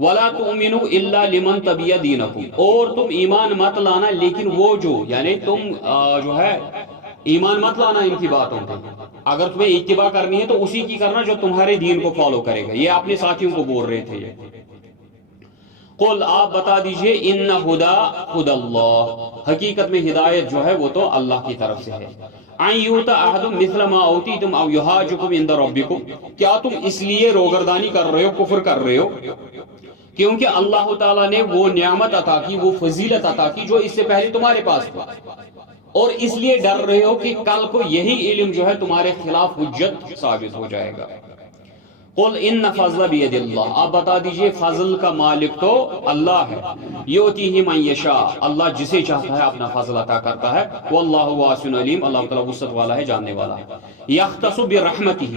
ولا تؤمنوا الا لمن تبع دینکم، اور تم ایمان مت لانا لیکن وہ جو، یعنی تم جو ہے ایمان مت لانا ان کی باتوں پہ، اگر تمہیں اتباع کرنی ہے تو اسی کی کرنا جو تمہارے دین کو فالو کرے گا. یہ اپنے ساتھیوں کو بول رہے تھے. قل آپ بتا دیجئے ان ہدا ہدی اللہ، حقیقت میں ہدایت جو ہے وہ تو اللہ کی طرف سے ہے. ان یؤتی احد مثل ما اوتیتم او یحاجکم عند ربکم، کیا تم اس لیے روگردانی کر رہے ہو، کفر کر رہے ہو کیونکہ اللہ تعالیٰ نے وہ نعمت عطا کی، وہ فضیلت عطا کی جو اس سے پہلے تمہارے پاس تھی، اور اس لیے ڈر رہے ہو کہ کل کو یہی علم جو ہے تمہارے خلاف حجت ثابت ہو جائے گا. قل ان فضل بید اللہ، آپ بتا دیجئے فضل کا مالک تو اللہ ہے. یؤتیہ من یشاء، اللہ جسے چاہتا ہے اپنا فضل عطا کرتا ہے. واللہ واسع علیم، اللہ تعالیٰ وسعت والا ہے، جاننے والا ہے. یختص برحمتہ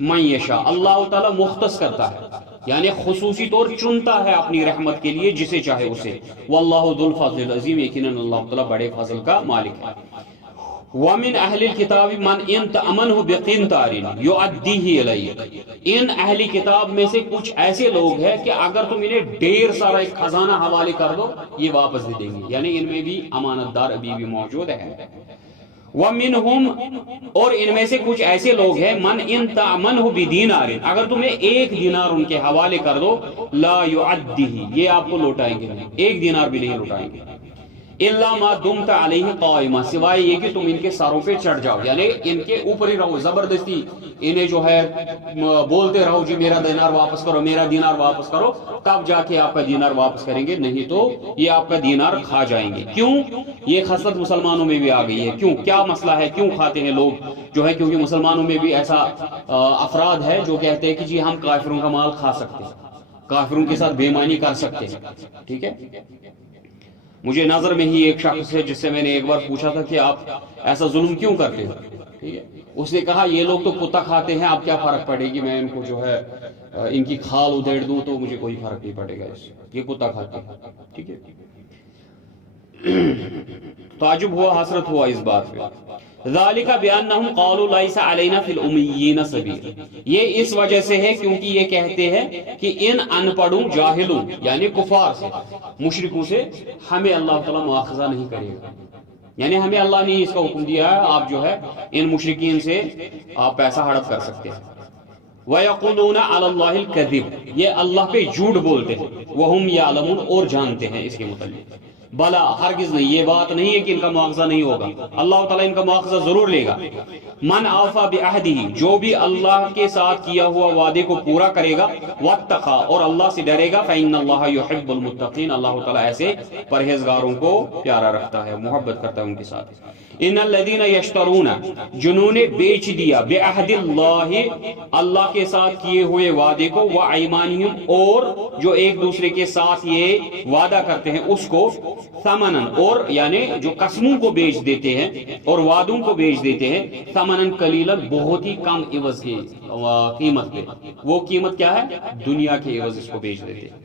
من یشاء، اللہ تعالیٰ مختص کرتا ہے یعنی خصوصی طور چنتا ہے اپنی رحمت کے لیے جسے چاہے اسے. واللہ ذو الفضل العظیم، یقیناً اللہ تعالیٰ بڑے فضل کا مالک ہے. وَمِنْ أَهْلِ الْكِتَابِ مَنْ إِنْ تَأْمَنْهُ بِقِنْطَارٍ يُؤَدِّيهِ إِلَيْكَ، ان اہل کتاب میں سے کچھ ایسے لوگ ہیں کہ اگر تم انہیں ڈھیر سارا ایک خزانہ حوالے کر دو یہ واپس دے دیں گے، یعنی ان میں بھی امانت دار ابھی بھی موجود ہے. وَمِنْهُمْ، اور ان میں سے کچھ ایسے لوگ ہیں مَنْ إِنْ تَأْمَنْهُ بِدِينَارٍ، اگر تمہیں 1 دینار ان کے حوالے کر دو لَا يُعَدِّهِ، یہ آپ کو لوٹائیں گے نہیں، 1 دینار بھی نہیں لوٹائیں گے. الا ما دمت علیہ قائمہ، سوائے یہ کہ تم ان کے سروں پہ چڑھ جاؤ، یعنی ان کے اوپر ہی رہو، زبردستی انہیں جو ہے بولتے رہو جی میرا دینار واپس کرو، میرا دینار واپس کرو، تب جا کے آپ کا دینار واپس کریں گے، نہیں تو یہ آپ کا دینار کھا جائیں گے. کیوں؟ یہ خصلت مسلمانوں میں بھی آ گئی ہے. کیوں؟ کیا مسئلہ ہے؟ کیوں کھاتے ہیں لوگ جو ہے؟ کیونکہ مسلمانوں میں بھی ایسا افراد ہے جو کہتے ہیں کہ جی ہم کافروں کا مال کھا سکتے ہیں، کافروں کے ساتھ بے ایمانی کر سکتے ہیں. ٹھیک ہے، مجھے نظر میں ہی ایک شخص ہے جس سے میں نے ایک بار پوچھا تھا کہ آپ ایسا ظلم کیوں کرتے ہو؟ ٹھیک ہے، اس نے کہا یہ لوگ تو کتا کھاتے ہیں، اب کیا فرق پڑے گی، میں ان کو جو ہے ان کی کھال ادھیڑ دوں تو مجھے کوئی فرق نہیں پڑے گا، اس یہ کتا کھاتے ہیں. ٹھیک ہے، تعجب ہوا، حسرت ہوا اس بات پہ. ذالک بانہم قالوا لیس علینا فی الامیین سبیل، یہ اس وجہ سے ہے کیونکہ یہ کہتے ہیں کہ ان ان پڑھوں جاہلوں یعنی کفار سے، مشرکوں سے ہمیں اللہ تعالیٰ مواخذہ نہیں کرے گا، یعنی ہمیں اللہ نے اس کا حکم دیا ہے آپ جو ہے ان مشرکین سے آپ پیسہ ہڑپ کر سکتے ہیں. وَيَقُولُونَ عَلَى اللَّهِ الْكَذِبَ، یہ اللہ پہ جھوٹ بولتے ہیں. وَهُمْ يَعْلَمُونَ، اور جانتے ہیں اس کے متعلق. بلا، ہرگز نہیں، یہ بات نہیں ہے کہ ان کا مواخذہ نہیں ہوگا، اللہ تعالیٰ ان کا مواخذہ ضرور لے گا. من اوفی بعہدہ، جو بھی اللہ کے ساتھ کیا ہوا وعدے کو پورا کرے گا، واتقى، اور اللہ سے ڈرے گا، فإن اللہ يحب المتقین، اللہ تعالیٰ ایسے پرہیزگاروں کو پیارا رکھتا ہے، محبت کرتا ہے ان کے ساتھ. ان الذین یشترون، جنہوں نے بیچ دیا، بعہد اللہ، اللہ کے ساتھ کیے ہوئے وعدے کو، وایمانہم، اور جو ایک دوسرے کے ساتھ یہ وعدہ کرتے ہیں اس کو، ثمنن، اور یعنی جو قسموں کو بیچ دیتے ہیں اور وعدوں کو بیچ دیتے ہیں، ثمنن قلیلا، بہت ہی کم عوض کی قیمت پہ. وہ قیمت کیا ہے؟ دنیا کے عوض اس کو بیچ دیتے ہیں.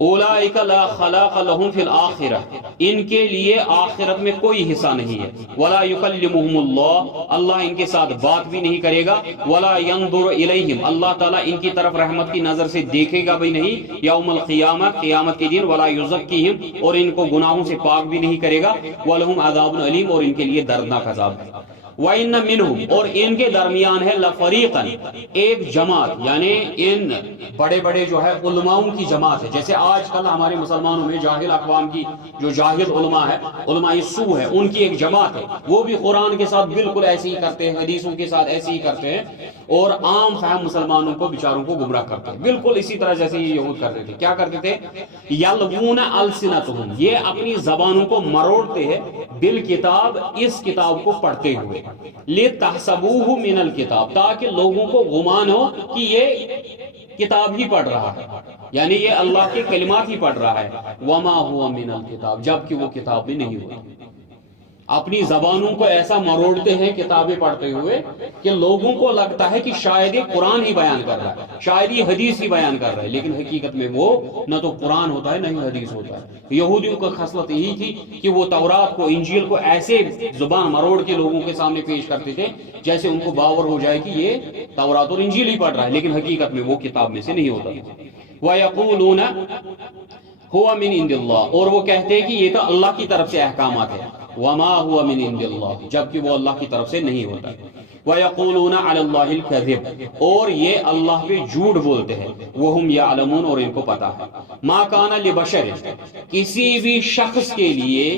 اولئک لا خلاق لهم فی الآخرہ، ان کے لیے آخرت میں کوئی حصہ نہیں ہے. ولا یکلمہم اللہ، اللہ ان کے ساتھ بات بھی نہیں کرے گا. ولا ینظر الیہم، اللہ تعالیٰ ان کی طرف رحمت کی نظر سے دیکھے گا بھی نہیں یوم القیامہ، قیامت کے دن. ولا یزکیہم، اور ان کو گناہوں سے پاک بھی نہیں کرے گا. ولہم عذاب علیم، اور ان کے لیے دردناک عذاب ہے. وَإِنَّ مِنْهُمْ، اور ان کے درمیان ہے، لَفَرِيقًا، ایک جماعت، یعنی ان بڑے بڑے جو ہے علماؤں کی جماعت ہے. جیسے آج کل ہمارے مسلمانوں میں جاہل اقوام کی جو جاہل علماء ہے، علماء سو ہے، ان کی ایک جماعت ہے، وہ بھی قرآن کے ساتھ بالکل ایسے ہی کرتے ہیں، حدیثوں کے ساتھ ایسے ہی کرتے ہیں، اور عام فہم مسلمانوں کو بیچاروں کو گمراہ کرتے ہیں، بالکل اسی طرح جیسے یہ یہود کرتے تھے. کیا کرتے تھے؟ یلوون السنتہم، یہ اپنی زبانوں کو مروڑتے ہیں، بالکتاب، اس کتاب کو پڑھتے ہوئے، لِتَحْسَبُوهُ مِنَ الْكِتاب، تاکہ لوگوں کو گمان ہو کہ یہ کتاب ہی پڑھ رہا ہے، یعنی یہ اللہ کے کلمات ہی پڑھ رہا ہے. وَمَا هُوَ مِنَ الْكِتاب، جبکہ وہ کتاب بھی نہیں ہوتا. اپنی زبانوں کو ایسا مروڑتے ہیں کتابیں پڑھتے ہوئے کہ لوگوں کو لگتا ہے کہ شاید یہ قرآن ہی بیان کر رہا ہے، شاید یہ حدیث ہی بیان کر رہا ہے، لیکن حقیقت میں وہ نہ تو قرآن ہوتا ہے نہ ہی حدیث ہوتا ہے۔ یہودیوں کا خصلت یہی تھی کہ وہ تورات کو، انجیل کو ایسے زبان مروڑ کے لوگوں کے سامنے پیش کرتے تھے جیسے ان کو باور ہو جائے کہ یہ تورات اور انجیل ہی پڑھ رہا ہے، لیکن حقیقت میں وہ کتاب میں سے نہیں ہوتا۔ وَيَقُولُونَ هُوَ مِنْ عِنْدِ اللَّهِ، اور وہ کہتے ہیں کہ یہ تو اللہ کی طرف سے احکامات ہے، وما هو من عند اللہ، جبکہ وہ اللہ کی طرف سے نہیں ہوتا۔ وَيَقُولُونَ عَلَى اللَّهِ الْكَذِبَ، اور یہ اللہ پہ جھوٹ بولتے ہیں، وَهُمْ يَعْلَمُونَ، اور ان کو پتا ہے۔ مَا كَانَ لِبَشَرٍ، کسی بھی شخص کے لیے،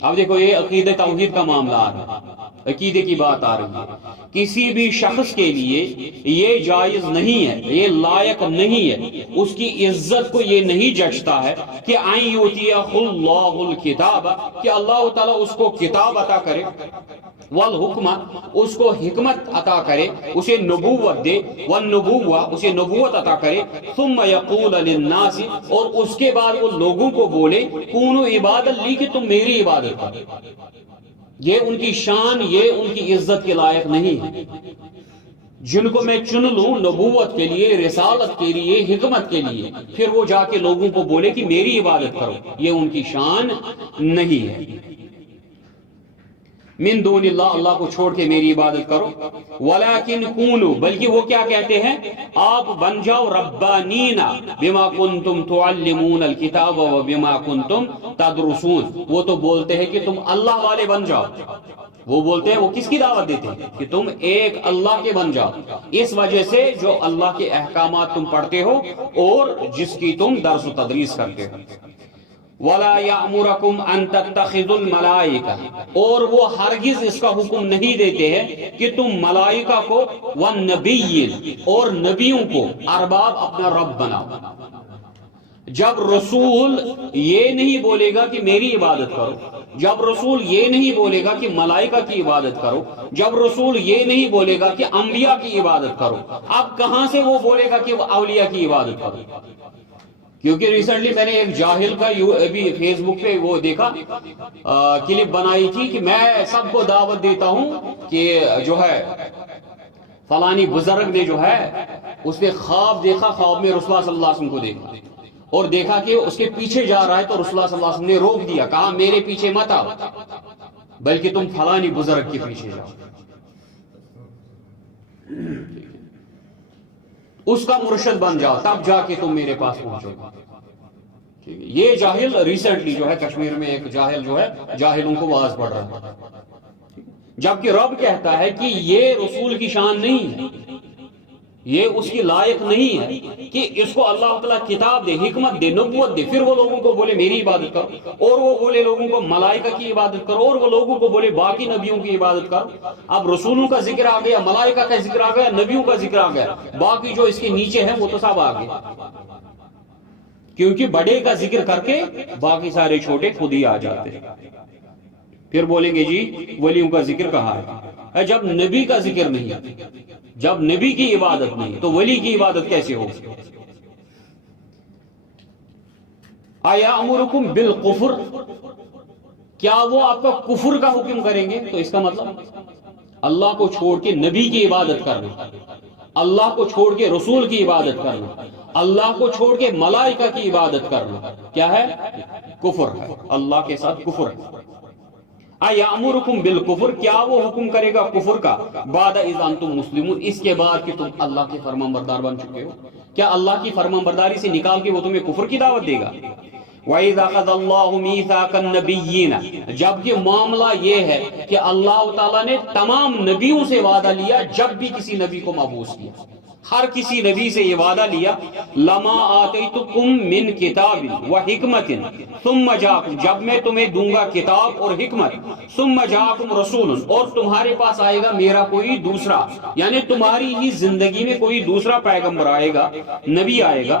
اب دیکھو یہ عقیدہ توحید کا معاملہ آ رہا ہے، عقیدے کی بات آ رہی ہے، کسی بھی شخص کے لیے یہ جائز نہیں ہے، یہ لائق نہیں ہے، اس کی عزت کو یہ نہیں جچتا ہے کہ ان یؤتیہ اللہ الکتاب، کہ اللہ تعالیٰ اس کو کتاب عطا کرے، والحکمہ، اس کو حکمت عطا کرے، اسے نبوت دے، والنبوہ، اسے نبوت عطا کرے، ثم یقول للناس، اور اس کے بعد وہ لوگوں کو بولے کونوا عبادا لی، کہ تم میری عبادت کرو۔ یہ ان کی شان، یہ ان کی عزت کے لائق نہیں ہے۔ جن کو میں چن لوں نبوت کے لیے، رسالت کے لیے، حکمت کے لیے، پھر وہ جا کے لوگوں کو بولے کہ میری عبادت کرو، یہ ان کی شان نہیں ہے۔ من دون اللہ، اللہ کو چھوڑ کے میری عبادت کرو۔ ولیکن کونوا، بلکہ وہ کیا کہتے ہیں، آپ بن جاؤ ربانین بما کنتم تعلمون الکتاب وبما کنتم تدرسون، وہ تو بولتے ہیں کہ تم اللہ والے بن جاؤ، وہ بولتے ہیں، وہ کس کی دعوت دیتے ہیں کہ تم ایک اللہ کے بن جاؤ، اس وجہ سے جو اللہ کے احکامات تم پڑھتے ہو اور جس کی تم درس و تدریس کرتے ہو۔ وَلَا يَأْمُرَكُمْ أَن تَتَّخِذُوا الْمَلَائِكَةَ، اور وہ ہرگز اس کا حکم نہیں دیتے ہیں کہ تم ملائکہ کو، وَالنَّبِيِّينَ، اور نبیوں کو، ارباب اپنا رب بناؤ۔ جب رسول یہ نہیں بولے گا کہ میری عبادت کرو، جب رسول یہ نہیں بولے گا کہ ملائکہ کی عبادت کرو، جب رسول یہ نہیں بولے گا کہ انبیاء کی عبادت کرو، اب کہاں سے وہ بولے گا کہ وہ اولیاء کی عبادت کرو؟ کیونکہ ریسنٹلی میں نے ایک جاہل کا ابھی فیس بک پہ وہ دیکھا، کلپ بنائی تھی کہ میں سب کو دعوت دیتا ہوں کہ جو ہے فلانی بزرگ نے جو ہے اس نے خواب دیکھا، خواب میں رسول اللہ صلی اللہ علیہ وسلم کو دیکھا، اور دیکھا کہ اس کے پیچھے جا رہا ہے، تو رسول اللہ صلی اللہ علیہ وسلم نے روک دیا، کہا میرے پیچھے مت آؤ بلکہ تم فلانی بزرگ کے پیچھے جاؤ، اس کا مرشد بن جاؤ، تب جا کے تم میرے پاس پہنچو گے۔ یہ جاہل ریسنٹلی جو ہے کشمیر میں ایک جاہل جو ہے جاہلوں کو واعظ پڑھ رہا ہے، جبکہ رب کہتا ہے کہ یہ رسول کی شان نہیں ہے، یہ اس کی لائق نہیں ہے کہ اس کو اللہ تعالیٰ کتاب دے، حکمت دے، نبوت دے، پھر وہ لوگوں کو بولے میری عبادت کرو، اور وہ بولے لوگوں کو ملائکہ کی عبادت کرو، اور وہ لوگوں کو بولے باقی نبیوں کی عبادت کرو۔ اب رسولوں کا ذکر آ گیا، ملائکہ کا ذکر آ گیا، نبیوں کا ذکر آ گیا، باقی جو اس کے نیچے ہیں وہ تو سب آ گئے، کیونکہ بڑے کا ذکر کر کے باقی سارے چھوٹے خود ہی آ جاتے ہیں۔ پھر بولیں گے جی ولیوں کا ذکر کہاں ہے؟ جب نبی کا ذکر نہیں، جب نبی کی عبادت نہیں تو ولی کی عبادت کیسے ہوگی؟ اَیَأْمُرُکُم بِالْکُفْرِ، کیا وہ آپ کا کفر کا حکم کریں گے؟ تو اس کا مطلب اللہ کو چھوڑ کے نبی کی عبادت کرنا، اللہ کو چھوڑ کے رسول کی عبادت کرنا، اللہ کو چھوڑ کے ملائکہ کی عبادت کرنا کیا ہے؟ کفر ہے، اللہ کے ساتھ کفر ہے۔ اَیَأْمُرُکُم بِالْکُفْرِ، کیا وہ حکم کرے گا کفر کا، بعد اذ انتم مسلمون، اس کے بعد کہ تم اللہ کے فرمان بردار بن چکے ہو؟ کیا اللہ کی فرمان برداری سے نکال کے وہ تمہیں کفر کی دعوت دے گا؟ وَإِذْ أَخَذَ اللَّهُ مِيثَاقَ النَّبِيِّينَ، جبکہ معاملہ یہ ہے کہ اللہ تعالیٰ نے تمام نبیوں سے وعدہ لیا، جب بھی کسی نبی کو مبعوث کیا، ہر کسی نبی سے یہ وعدہ لیا، لما آتیتکم من کتاب و حکمت ثم جاءکم، جب میں تمہیں دوں گا کتاب اور حکمت، ثم جاءکم رسول، اور تمہارے پاس آئے گا میرا کوئی دوسرا، یعنی تمہاری ہی زندگی میں کوئی دوسرا پیغمبر آئے گا، نبی آئے گا،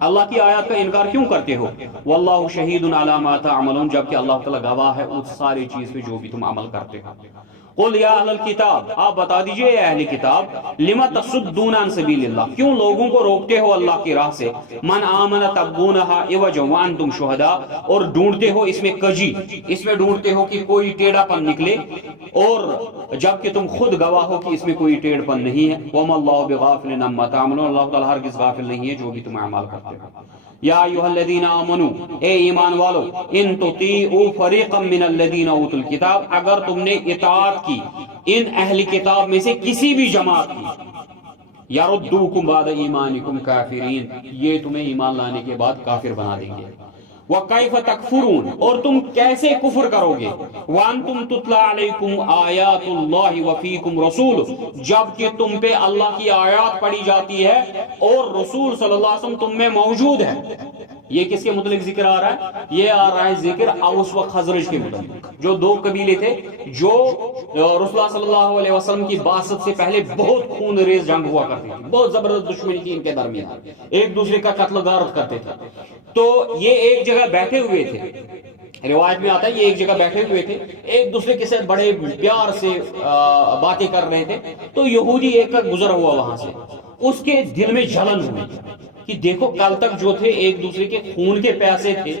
اللہ کی آیات کا انکار کیوں کرتے ہو؟ واللہ شہید علی ما تعملون، جبکہ اللہ تعالیٰ گواہ ہے اس ساری چیز پہ جو بھی تم عمل کرتے ہو۔ قل یا اہل الکتاب، آپ بتا دیجئے اے اہل کتاب، لم تصدون عن سبیل اللہ، کیوں لوگوں کو روکتے ہو اللہ کی راہ سے، من آمن تبغونہا عوجا وانتم شہداء، اور ڈھونڈتے ہو اس میں کجی، اس میں ڈھونڈتے ہو کہ کوئی ٹیڑھا پن نکلے، اور جبکہ تم خود گواہ ہو کہ اس میں کوئی ٹیڑھ پن نہیں ہے۔ وما اللہ بغافل عما تعملون، اللہ تعالیٰ ہرگز غافل نہیں ہے جو بھی تم اعمال کرتے ہو۔ یا ایھا الذین آمنو، اے ایمان والو، ان تطیعوا فریقا من الذین اوتوا الکتاب، اگر تم نے اطاعت کی ان اہل کتاب میں سے کسی بھی جماعت کی، یردوکم بعد ایمانکم کافرین، یہ تمہیں ایمان لانے کے بعد کافر بنا دیں گے۔ وَكَيْفَ تَكْفُرُونَ، اور تم کیسے کفر کرو گے، وَأَنْتُمْ تُتْلَى عَلَيْكُمْ آیَاتُ اللَّهِ وَفِيكُمْ رَسُولُ، جبکہ تم پہ اللہ کی آیات پڑھی جاتی ہے اور رسول صلی اللہ علیہ وسلم تم میں موجود ہے۔ یہ کس کے متعلق ذکر آ رہا ہے؟ یہ آ رہا ہے ذکر اوس و خزرج کے متعلق، جو دو قبیلے تھے جو رسول اللہ صلی اللہ علیہ وسلم کی بعثت سے پہلے بہت خون ریز جنگ ہوا کرتی تھی، بہت زبردست دشمنی تھی ان کے درمیان، ایک دوسرے کا قتل و غارت کرتے تھے۔ تو یہ ایک جگہ بیٹھے ہوئے تھے، روایت میں آتا ہے یہ ایک جگہ بیٹھے ہوئے تھے، ایک دوسرے کے ساتھ بڑے پیار سے باتیں کر رہے تھے، تو یہودی ایک کا گزر ہوا وہاں سے، اس کے دل میں جلن ہوئی کہ دیکھو کل تک جو تھے ایک دوسرے کے خون کے پیاسے تھے،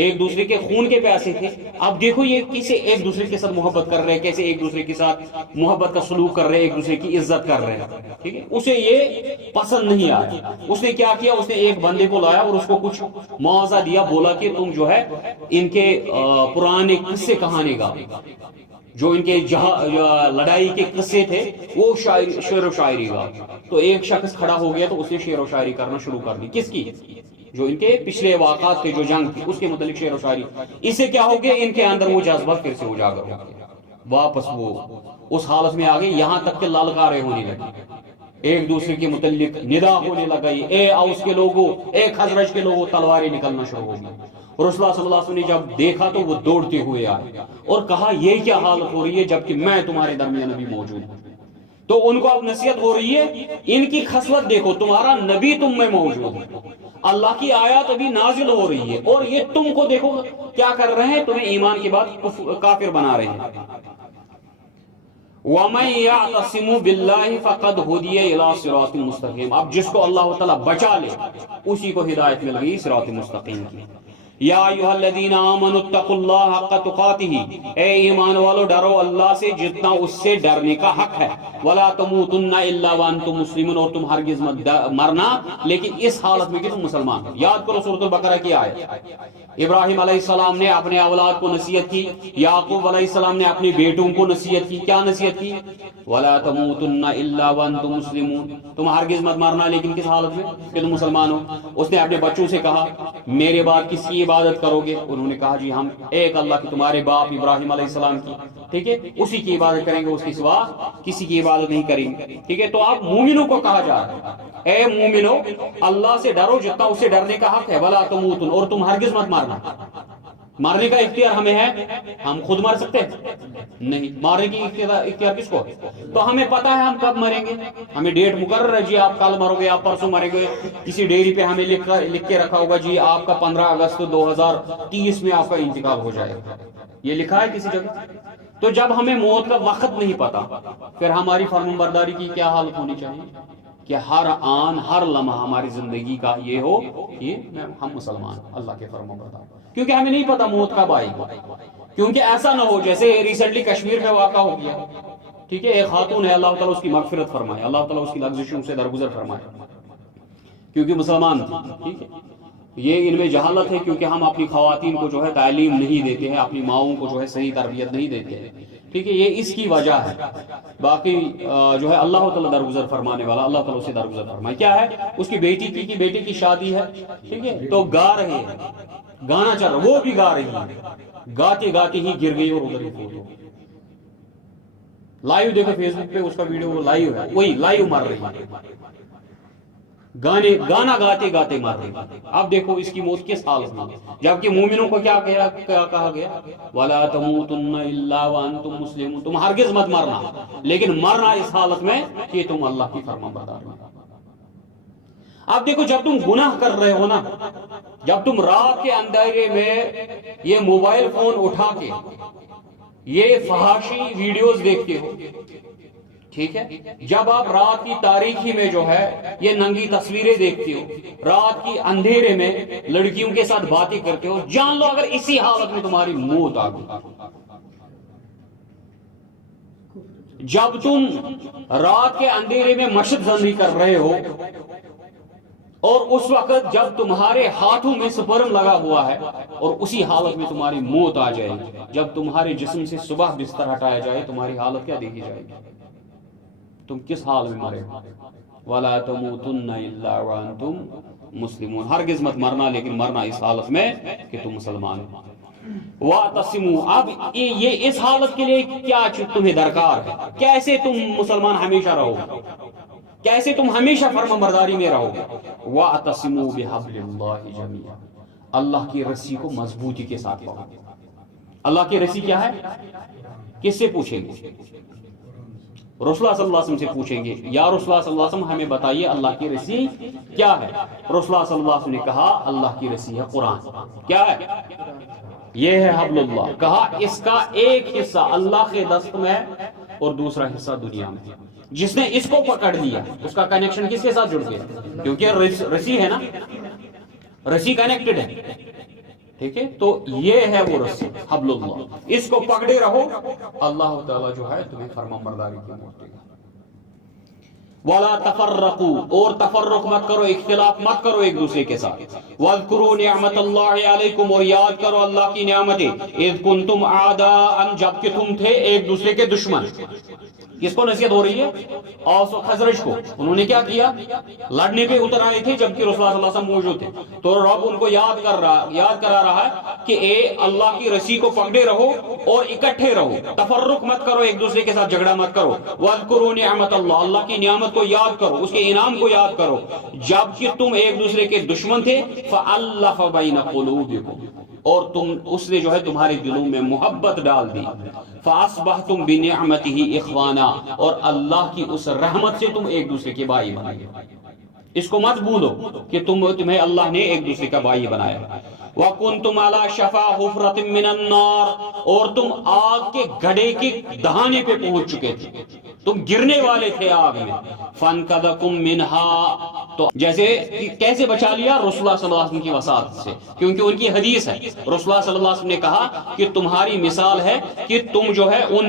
ایک دوسرے کے خون کے پیاسے تھے، اب دیکھو یہ کیسے ایک دوسرے کے ساتھ محبت کر رہے ہیں، کیسے ایک دوسرے کے ساتھ محبت کا سلوک کر رہے ہیں، ایک دوسرے کی عزت کر رہے ہیں، ٹھیک ہے۔ اسے یہ پسند نہیں آیا، اس نے کیا کیا، اس نے ایک بندے کو لایا اور اس کو کچھ معاوضہ دیا، بولا کہ تم جو ہے ان کے پرانے قصے کہانی گا، جو ان کے لڑائی کے قصے تھے وہ شعر و شاعری گا۔ تو ایک شخص کھڑا ہو گیا تو اس نے شعر و شاعری کرنا شروع کر دی، کس کی؟ جو ان کے پچھلے واقعات تھے، جو جنگ تھی اس کے متعلق شعر و شاعری۔ اس سے کیا ہو گیا، ان کے اندر وہ جذبہ پھر سے اجاگر ہو گیا، واپس وہ اس حالت میں آ گئی، یہاں تک کہ للکاریں ہونے لگی، ایک دوسرے کے متعلق ندا ہونے لگی، اے اوس کے لوگوں، اے خزرج کے لوگوں، تلواریں نکلنا شروع ہو گئی۔ رسول اللہ صلی اللہ علیہ وسلم نے جب دیکھا تو وہ دوڑتے ہوئے آئے اور کہا یہ کیا حالت ہو رہی ہے جبکہ میں تمہارے درمیان ابھی موجود ہوں۔ تو ان کو اب نصیحت ہو رہی ہے، ان کی خصلت دیکھو، تمہارا نبی تم میں موجود ہے، اللہ کی آیات ابھی نازل ہو رہی ہے، اور یہ تم کو دیکھو کیا کر رہے ہیں، تمہیں ایمان کے بعد کافر بنا رہے ہیں۔ وَمَن يَعْتَصِمُ بِاللَّهِ فَقَدْ هُدِيَ إِلَىٰ صِرَاطٍ مُسْتَقِيمٍ، اب جس کو اللہ تعالیٰ بچا لے اسی کو ہدایت مل گئی صراط مستقیم کی۔ یا ایھا الذین آمنوا اتقوا اللہ حق تقاتہ، اے ایمان والو ڈرو اللہ سے جتنا اس سے ڈرنے کا حق ہے، ولا تموتن الا وانتم مسلمون، اور تم ہرگز مت مرنا لیکن اس حالت میں کہ تم مسلمان ہو۔ یاد کرو سورۃ البقرہ کی آیت، ابراہیم علیہ السلام نے اپنے اولاد کو نصیحت کی، یعقوب علیہ السلام نے اپنے بیٹوں کو نصیحت کی، کیا نصیحت کی؟ ولا تموتن الا وانتم مسلمون، تم ہرگز مت مرنا لیکن کس حالت میں کہ تم مسلمان ہو۔ اس نے اپنے بچوں سے کہا میرے بعد کس کی عبادت کرو گے؟ انہوں نے کہا جی ہم ایک اللہ کی، تمہارے باپ ابراہیم علیہ السلام کی، ٹھیک ہے، اسی کی عبادت کریں گے، اس کے سوا کسی کی عبادت نہیں کریں گے، ٹھیک ہے۔ تو آپ مومنوں کو کہا جا رہا ہے اے مومنو اللہ سے ڈرو جتنا اسے ڈرنے کا حق ہے، ولا تموتن، اور تم ہرگز مت مرنا۔ مارنے کا اختیار ہمیں ہے، ہم خود مر سکتے ہیں نہیں، مارنے کی اختیار کس کو ہے؟ تو ہمیں پتا ہے ہم کب مریں گے، ہمیں ڈیٹ مقرر ہے جی آپ کل مرو گے، آپ پرسوں مریں گے، کسی ڈیری پہ ہمیں لکھ کے رکھا ہوگا جی آپ کا 15 اگست 2030 میں آپ کا انتقال ہو جائے گا، یہ لکھا ہے کسی جگہ۔ تو جب ہمیں موت کا وقت نہیں پتا پھر ہماری فرمانبرداری کی کیا حالت ہونی چاہیے کہ ہر آن ہر لمحہ ہماری زندگی کا یہ ہو کہ ہم مسلمان اللہ کے فرمانبردار، کیونکہ ہمیں نہیں پتا موت کب آئے گی، کیونکہ ایسا نہ ہو جیسے ریسنٹلی کشمیر میں واقع ہو گیا، ٹھیک ہے، ایک خاتون ہے، اللہ تعالیٰ اس کی مغفرت فرمائے، اللہ تعالیٰ اس کی لغزشوں سے درگزر فرمائے، کیونکہ مسلمان تھی، ٹھیک ہے۔ یہ ان میں جہالت ہے کیونکہ ہم اپنی خواتین کو جو ہے تعلیم نہیں دیتے ہیں، اپنی ماؤں کو جو ہے صحیح تربیت نہیں دیتے ہیں، ٹھیک ہے، یہ اس کی وجہ ہے۔ باقی جو ہے اللہ تعالیٰ درگزر فرمانے والا، اللہ تعالیٰ اسے درگزر فرمائے۔ کیا ہے اس کی بیٹی کی شادی ہے، ٹھیک ہے، تو گا رہے ہیں، گانا چل رہا، وہ بھی گا رہی ہے، گاتے گاتے ہی گر گئی اور ادھر ہی فوت ہو گئی۔ لائیو دیکھو فیس بک پہ اس کا ویڈیو لائیو ہے، وہی لائیو مر رہی ہے، گانا گاتے گاتے مر رہی ہے۔ اب دیکھو اس کی موت کس حالت میں، جبکہ مومنوں کو کیا کہا گیا، ولا تموتن الا وانتم مسلمون، تم ہرگز مت مرنا لیکن مرنا اس حالت میں کہ تم اللہ کی فرمانبردار ہو۔ اب دیکھو جب تم گناہ کر رہے ہو نا، جب تم رات کے اندھیرے میں یہ موبائل فون اٹھا کے یہ فحاشی ویڈیوز دیکھتے ہو، ٹھیک ہے، جب آپ رات کی تاریکی میں جو ہے یہ ننگی تصویریں دیکھتے ہو، رات کی اندھیرے میں لڑکیوں کے ساتھ باتیں کرتے ہو، جان لو اگر اسی حالت میں تمہاری موت آ گئی، جب تم رات کے اندھیرے میں مشت زنی کر رہے ہو اور اس وقت جب تمہارے ہاتھوں میں سپرم لگا ہوا ہے اور اسی حالت میں تمہاری موت آ جائے گی، جب تمہارے جسم سے صبح بستر ہٹایا جائے تمہاری حالت کیا دیکھی جائے گی؟ تم کس حال میں مرے ہو؟ وَلَا تَمُوتُنَّ إِلَّا وَأَنْتُمْ مُسْلِمُونَ، ہرگز مت مرنا لیکن مرنا اس حالت میں کہ تم مسلمان ہو۔ وَاعْتَصِمُوا، اب یہ اس حالت کے لیے کیا تمہیں درکار ہے؟ کیسے تم مسلمان ہمیشہ رہو گے؟ کیسے تم ہمیشہ فرما برداری میں رہو گے؟ وَاعْتَصِمُوا بِحَبْلِ اللَّهِ جَمِيعًا، اللہ کی رسی کو مضبوطی کے ساتھ پکڑو۔ اللہ کی رسی کیا ہے؟ کس سے پوچھیں گے؟ رسول اللہ صلی اللہ علیہ وسلم سے پوچھیں گے، یا رسول اللہ صلی اللہ علیہ وسلم ہمیں بتائیے اللہ کی رسی کیا ہے؟ رسول اللہ صلی اللہ علیہ وسلم نے کہا اللہ کی رسی ہے قرآن۔ کیا ہے؟ یہ ہے حبل اللہ۔ کہا اس کا ایک حصہ اللہ کے دست میں ہے اور دوسرا حصہ دنیا میں۔ جس نے اس کو پکڑ لیا اس کا کنیکشن کس کے ساتھ جڑ گیا؟ کیونکہ رسی ہے نا، رسی کنیکٹڈ ہے، ٹھیک ہے، تو یہ ہے وہ رسی حبل اللہ، اس کو پکڑے رہو، اللہ تعالیٰ جو ہے تمہیں فرما برداری کی موت دے گا۔ وَلَا تَفَرَّقُوا، اور تفرق مت کرو، اختلاف مت کرو ایک دوسرے کے ساتھ۔ وَاذْكُرُوا نِعْمَةَ اللَّهِ عَلَيْكُمْ، اور یاد کرو اللہ کی نعمتیں، اِذْ كُنْتُمْ أَعْدَاءً، جب کہ تم تھے ایک دوسرے کے دشمن۔ کس کو نصیحت ہو رہی ہے؟ اوس و خزرج کو۔ انہوں نے کیا کیا؟ لڑنے پہ اتر آئے تھے جبکہ رسول اللہ صلی اللہ علیہ وسلم موجود تھے، تو رب ان کو یاد کرا رہا ہے کہ اے اللہ کی رسی کو پکڑے رہو اور اکٹھے رہو، تفرق مت کرو، ایک دوسرے کے ساتھ جھگڑا مت کرو۔ وَاذْكُرُوا نِعْمَةَ اللَّهِ، اللہ کی نعمت کو یاد کرو، اس کے انعام کو یاد کرو، جبکہ تم ایک دوسرے کے دشمن تھے، فَأَلَّفَ بَيْنَ قُلُوبِكُمْ، اور اس نے جو ہے تمہارے دلوں میں محبت ڈال دی، فَأَصْبَحْتُمْ بِنِعْمَتِهِ إِخْوَانًا، اور اللہ کی اس رحمت سے تم ایک دوسرے کے بھائی بنے۔ اس کو مت بھولو کہ تمہیں اللہ نے ایک دوسرے کا بھائی بنایا۔ وَكُنْتُمْ عَلَى شَفَا حُفْرَةٍ مِّنَ النَّارِ، اور تم آگ کے گڑھے کے دہانے پہ پہنچ چکے تھے، تم گرنے والے تھے آگ میں۔ فَانْقَذَكُم مِّنْهَا، تو جیسے کیسے بچا لیا؟ رسول اللہ صلی اللہ علیہ وسلم کی وصیت سے، کیونکہ ان کی حدیث ہے، رسول اللہ صلی اللہ علیہ وسلم نے کہا کہ تمہاری مثال ہے کہ تم جو ہے ان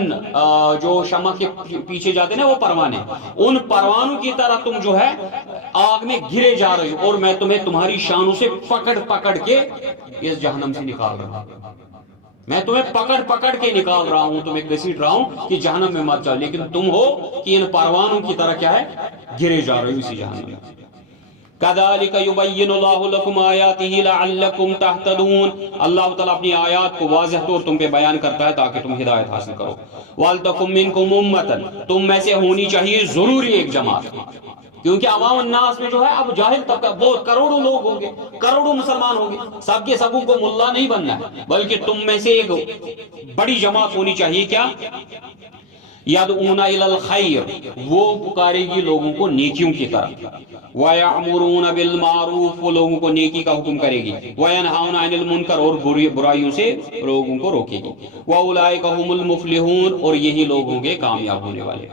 جو شمع کے پیچھے جاتے ہیں نا وہ پروانے، ان پروانوں کی طرح تم جو ہے آگ میں گرے جا رہے ہو، اور میں تمہیں تمہاری شانوں سے پکڑ کے اس جہنم سے نکال رہا ہوں، میں تمہیں پکڑ کے نکال رہا ہوں، تمہیں گھسیٹ رہا ہوں کہ جہنم میں مت جاؤ، لیکن تم ہو کہ ان پروانوں کی طرح کیا ہے گرے جا رہے ہو اسی جہنم میں۔ كَذَلِكَ يُبَيِّنُ اللَّهُ لَكُمْ آيَاتِهِ لَعَلَّكُمْ تَهْتَدُونَ، اللہ تعالیٰ اپنی آیات کو واضح طور تم پہ بیان کرتا ہے تاکہ تم ہدایت حاصل کرو۔ وَلْتَكُن مِّنكُمْ أُمَّةٌ، تم میں سے ہونی چاہیے ضروری ایک جماعت، کیونکہ عوام الناس میں جو ہے اب جاہل طبقہ بہت کروڑوں لوگ ہوں گے، کروڑوں مسلمان ہوں گے، سب کے سبوں کو ملا نہیں بننا ہے، بلکہ تم میں سے ایک بڑی جماعت ہونی چاہیے۔ کیا؟ یدعون الی الخیر، وہ پکارے گی لوگوں کو نیکیوں کی طرف، ویأمرون بالمعروف، وہ لوگوں کو نیکی کا حکم کرے گی، وینہون عن المنکر، اور برائیوں سے لوگوں کو روکے گی، واولئک هم المفلحون، اور یہی لوگ ہوں گے کامیاب ہونے والے۔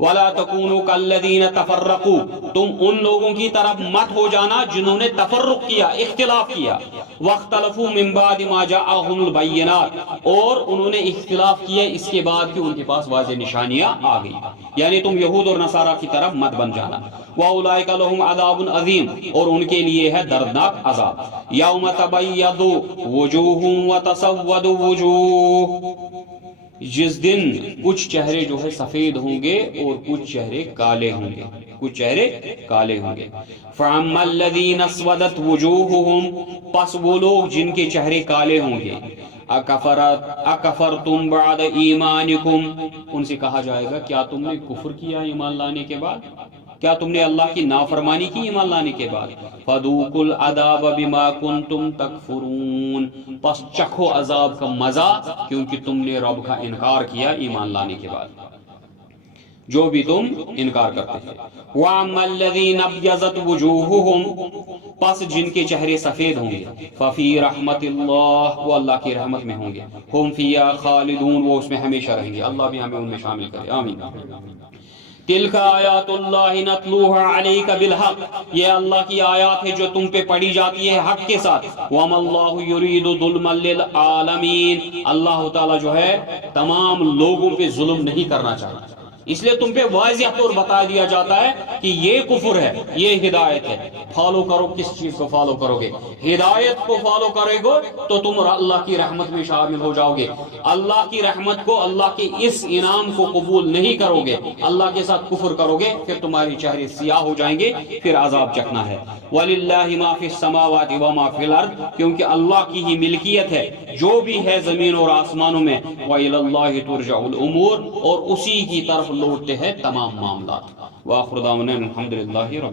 وَلَا تَكُونُوا كَالَّذِينَ تَفَرَّقُوا، تم ان لوگوں کی طرف مت ہو جانا جنہوں نے تفرق کیا، اختلاف کیا، وَاخْتَلَفُوا مِن بَعْدِ مَا جَاءَهُمُ الْبَيِّنَاتُ، اور انہوں نے اختلاف کیا اس کے بعد کہ ان کے پاس واضح نشانیاں آ گئی، یعنی تم یہود اور نصارہ کی طرف مت بن جانا۔ وَأُولَئِكَ لَهُمْ عَذَابٌ عَظِيمٌ، اور ان کے لیے ہے دردناک عذاب۔ يَوْمَ تَبَيَّضُ وُجُوهٌ وَتَسْوَدُ وُجُوهٌ، جس دن کچھ چہرے جو ہے سفید ہوں گے اور کچھ چہرے کالے ہوں گے، کچھ چہرے کالے ہوں گے۔ فَأَمَّا الَّذِينَ اسْوَدَتْ وُجُوهُهُمْ، پس وہ لوگ جن کے چہرے کالے ہوں گے، اَكَفَرْتُمْ بَعْدَ إِيمَانِكُمْ، ان سے کہا جائے گا کیا تم نے کفر کیا ایمان لانے کے بعد؟ کیا تم نے اللہ کی نافرمانی کی ایمان لانے کے بعد؟ فَذُوقُوا الْعَذَابَ بِمَا كُنْتُمْ تَكْفُرُونَ، پس چکھو عذاب کا مزہ کیونکہ تم نے رب کا انکار کیا ایمان لانے کے بعد۔ جو بھی تم انکار کرتے ہیں. وَأَمَّا الَّذِينَ ابْيَضَتْ وُجُوهُهُمْ پس جن کے چہرے سفید ہوں گے فَفِي رَحْمَةِ اللَّهِ وہ اللہ کی رحمت میں ہوں گے. هُمْ فِيهَا خَالِدُونَ وہ اس میں ہمیشہ رہیں گے. اللہ بھی ہمیں ان میں شامل کرے. آمین. تلک آیات اللہ نتلوها علیک بالحق یہ اللہ کی آیات ہے جو تم پہ پڑھی جاتی ہے حق کے ساتھ. وما اللہ یرید ظلما للعالمین اللہ تعالی جو ہے تمام لوگوں پہ ظلم نہیں کرنا چاہتا. اس لیے تم پہ واضح طور بتا دیا جاتا ہے کہ یہ کفر ہے یہ ہدایت ہے. فالو کرو. کس چیز کو فالو کرو گے؟ ہدایت کو فالو کرے گو تو تم اللہ کی رحمت میں شامل ہو جاؤ گے. اللہ کی رحمت کو اللہ کے اس انعام کو قبول نہیں کرو گے اللہ کے ساتھ کفر کرو گے پھر تمہاری چہرے سیاہ ہو جائیں گے پھر عذاب چکھنا ہے. وَلِلَّهِ مَا فِي السَّمَاوَاتِ وَمَا فِي الْأَرْضِ کیونکہ اللہ کی ہی ملکیت ہے جو بھی ہے زمین اور آسمانوں میں. وَإِلَى اللَّهِ تُرْجَعُ الْأُمُورُ اور اسی کی طرف لوٹتے ہیں تمام معاملات. وآخر دعوانا الحمدللہ رب